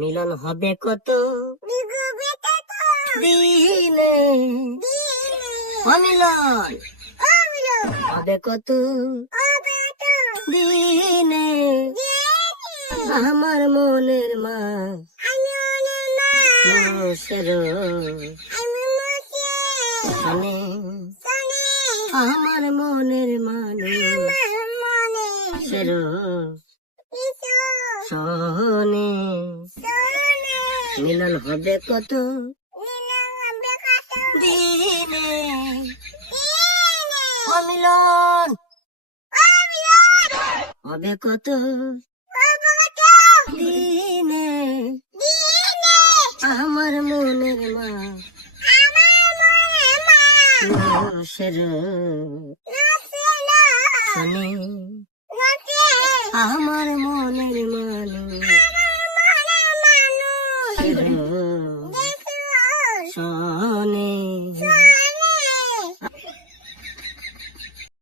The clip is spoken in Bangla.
মিলন হবে কত দিনে, অমিলন হবে কত দিনে, আমার মনের মা মোষের শোনে, আমার মনের মানুষের শোনে। মিলন হবে কত দিনে, অমিলন হবে কত দিনে, আমার মনের মা মোষের শোনে, আমার মনের মানুষের শোনে।